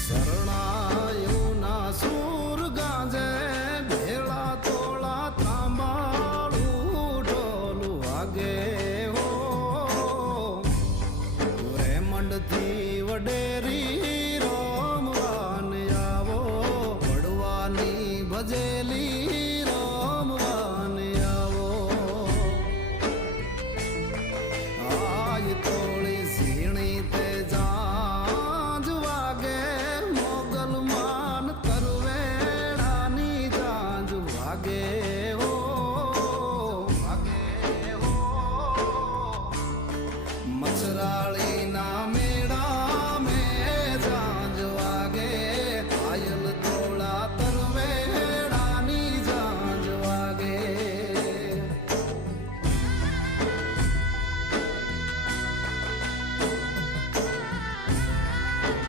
શરણાયું ના સૂર ગાજે ભેળા તોળા તાંબાળું ઢોલું વાગે હો રેમંડથી વડેરી રોમવાન આવો વડવાની ભજે